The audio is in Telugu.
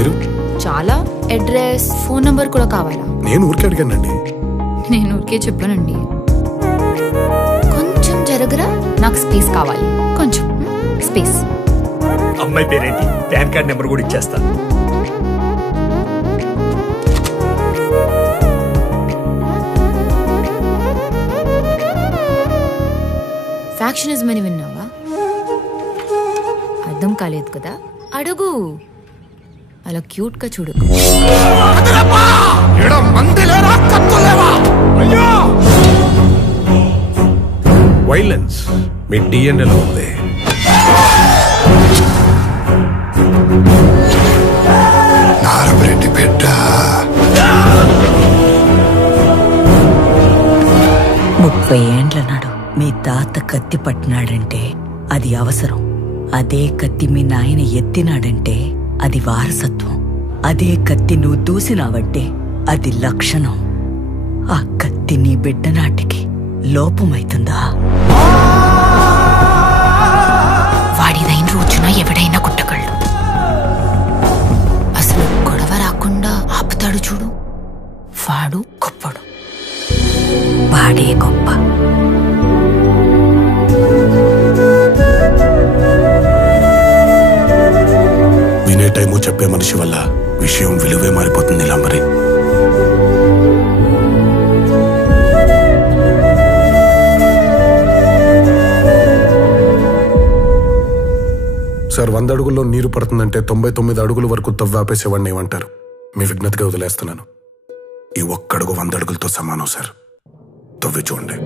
పేరు? చాలా. అడ్రస్, ఫోన్ నంబర్ కూడా కావాలా? నేను ఊరికే అడిగానండి. నేను ఊరికే చెప్పానండి. కొంచెం జరగరా, నాకు స్పేస్ కావాలి. కొంచెం స్పేస్. అమ్మాయి పేరేంటి? పాన్ కార్డ్ నెంబర్ కూడా ఇచ్చేస్తా. ఫ్యాక్షనిజం అని విన్నావా? అర్థం కాలేదు కదా, అడుగు. అలా క్యూట్ గా చూడు. వైలెన్స్ మీ డిఎన్ఏలో ఉంది. నారపరెడ్డి బిడ్డ 30 ఏండ్ల నాడు మీ తాత కత్తి పట్టినాడంటే అది అవసరం. అదే కత్తి మీ నాయన ఎత్తినాడంటే అది వారసత్వం. అదే కత్తి నువ్వు దూసినావంటే అది లక్షణం. ఆ కత్తి నీ బిడ్డ నాటికి లోపమైతుందా? వాడిదైన రోజున ఎవడైనా కుట్టగలడు. అసలు గొడవ రాకుండా ఆపుతాడు చూడు, వాడు గొప్పడు. వాడే గొప్ప. వినే టైము చెప్పే మనిషి వల్ల విషయం విలువే మారిపోతుంది. నీలాంబరి, సార్ 100 అడుగుల్లో నీరు పడుతుందంటే 99 అడుగుల వరకు తవ్వాపేసేవాడిని ఏమంటారు? మీ విజ్ఞతగా వదిలేస్తున్నాను. ఈ ఒక్క అడుగు 100 అడుగులతో సమానం సార్. తవ్వి చూడండి.